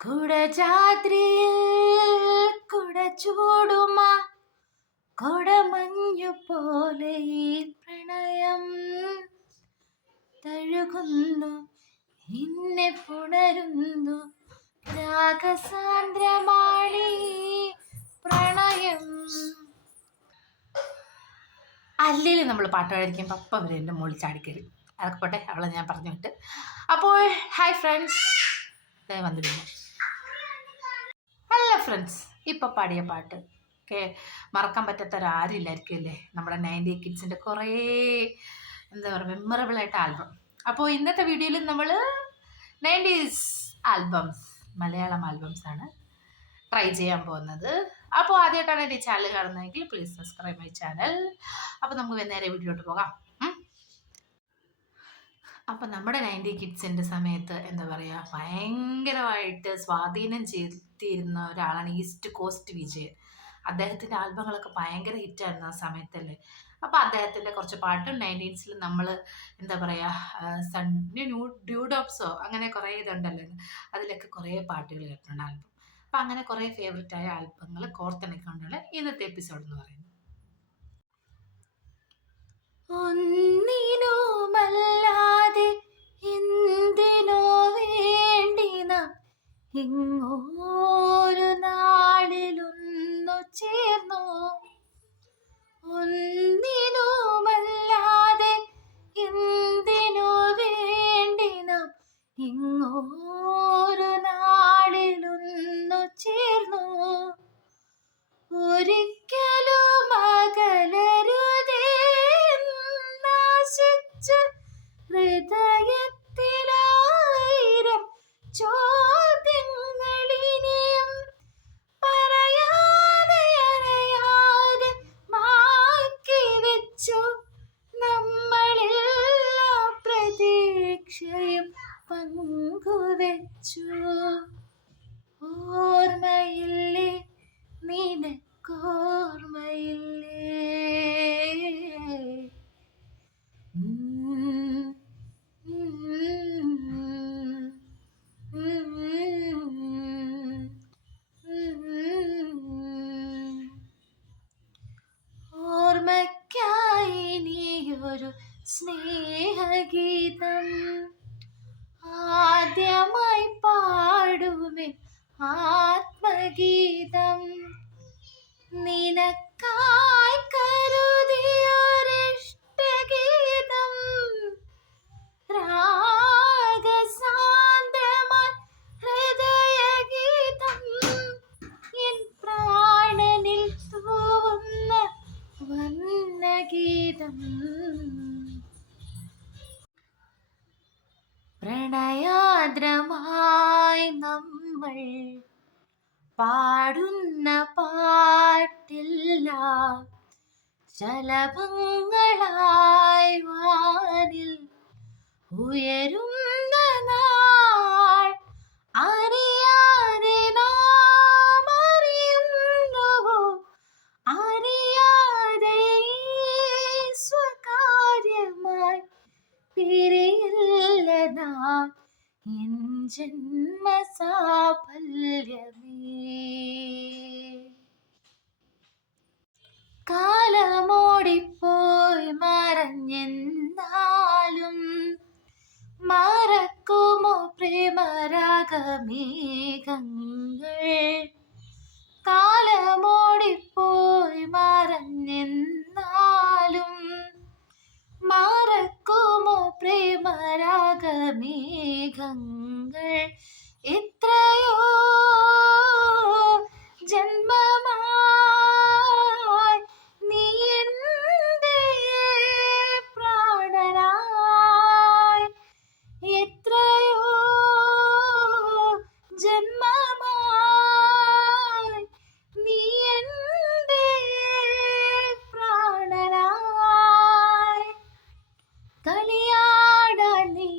കുടജാദ്രിയിൽ കുടചൂടുമ കൊടമഞ്ഞു പോലെ ഈ പ്രണയം തഴുകുന്നു, എന്നെ പുണരുന്നു, രാഗസാന്ദ്രമാണീ പ്രണയം. അല്ലേലും നമ്മൾ പാട്ടുകാരിക്കും പപ്പ വരെ എൻ്റെ മുകളിൽ ചാടിക്കറി. അതൊക്കെ പോട്ടെ, അവളെ ഞാൻ പറഞ്ഞു വിട്ട്. അപ്പോൾ ഹായ് ഫ്രണ്ട്സ്, വന്നിരുന്നു. ഹലോ ഫ്രണ്ട്സ്, ഇപ്പോൾ പാടിയ പാട്ട് മറക്കാൻ പറ്റാത്തൊരാരില്ലായിരിക്കും അല്ലേ, നമ്മുടെ 90 കിഡ്സിൻ്റെ കുറേ എന്താ പറയുക മെമ്മറബിൾ ആയിട്ട് ആൽബം. അപ്പോൾ ഇന്നത്തെ വീഡിയോയിൽ നമ്മൾ 90s ആൽബംസ്, മലയാളം ആൽബംസ് ആണ് ട്രൈ ചെയ്യാൻ പോകുന്നത്. അപ്പോൾ ആദ്യമായിട്ടാണ് എൻ്റെ ചാനൽ കാണുന്നതെങ്കിൽ പ്ലീസ് സബ്സ്ക്രൈബ് മൈ ചാനൽ. അപ്പോൾ നമുക്ക് നേരെ വീഡിയോട്ട് പോകാം. അപ്പം നമ്മുടെ 90 കിഡ്സിൻ്റെ സമയത്ത് എന്താ പറയുക ഭയങ്കരമായിട്ട് സ്വാധീനം ചെലുത്തിയിരുന്ന ഒരാളാണ് ഈസ്റ്റ് കോസ്റ്റ് വിജയൻ. അദ്ദേഹത്തിൻ്റെ ആൽബങ്ങളൊക്കെ ഭയങ്കര ഹിറ്റായിരുന്നു ആ സമയത്തല്ലേ. അപ്പോൾ അദ്ദേഹത്തിൻ്റെ കുറച്ച് പാട്ടും 90s നമ്മൾ എന്താ പറയുക ഡ്യൂഡോപ്സോ അങ്ങനെ കുറേ ഇതുണ്ടല്ലോ, അതിലൊക്കെ കുറേ പാട്ടുകൾ കേട്ടിട്ടുണ്ട് ആൽബം. അപ്പം അങ്ങനെ കുറേ ഫേവററ്റായ ആൽബങ്ങൾ കോർത്തിണക്കൊണ്ടാണ് ഇന്നത്തെ എപ്പിസോഡ് എന്ന് പറയുന്നത്. ഒന്നിനുമല്ലാതെ എന്തിനോ വേണ്ടി നാം ഇങ്ങോരു നാളിലൊന്നു ചേർന്നു. ഒന്നിനുമല്ലാതെ എന്തിനോ വേണ്ടി നാം ഇങ്ങോരു നാളിലൊന്നു ചേർന്നു. ഒരിക്കലും അകലരുതേ ഹൃദയത്തിലായിരം ചോദ്യങ്ങളിനിയും പറയാതെ അറിയാതെ മാറ്റി വെച്ചു. നമ്മളെല്ലാ പ്രതീക്ഷയും പങ്കുവെച്ചു. ഓർമ്മയില്ലേ, നിനക്കോർമ്മയില്ലേ? ഓർമ്മയ്ക്കായി നീയൊരു സ്നേഹഗീതം ആദ്യമായി പാടുമേ ആത്മഗീതം. നിനക്കായി കരുതിയൊരിഷ്ടഗീതം രാഗസാന്ദ്രമായി ഹൃദയഗീതം. എൻ പ്രാണനിൽ തൂവുന്ന വന്നഗീതം. പ്രണയാദ്രമായി നമ്മൾ പാടുന്ന പാട്ടെല്ലാം ശലഭങ്ങളായി വാനിൽ ഉയരുന്ന നാൾ അറിയാതെ നാം അറിയുന്നുവോ, അറിയാതെ സ്വകാര്യമായി പിരിയില്ല നാം എൻ ജന്മസാഫല്യമേ. കാലമോടിപ്പോയി മറഞ്ഞെന്നാലും മറക്കുമോ പ്രേമരാഗമേഘങ്ങൾ? കാലമോടിപ്പോയി മറഞ്ഞെന്നാലും മറക്കുമോ പ്രേമരാഗമേഘങ്ങൾ? എത്രയോ ജന്മമായി നീ എൻ്റെ പ്രാണനായി, എത്രയോ ജന്മമായി നീ എൻ്റെ പ്രാണനായി. കളിയാടാൻ നീ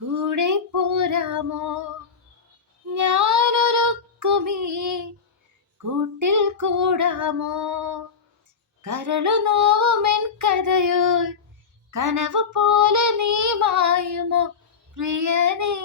കൂടെ പോരാമോ? ഞാനൊരുക്കുമീ കൂട്ടിൽ കൂടാമോ? കരളു നോവുമെൻ കഥയോ കനവ് പോലെ നീ മായുമോ പ്രിയനേ?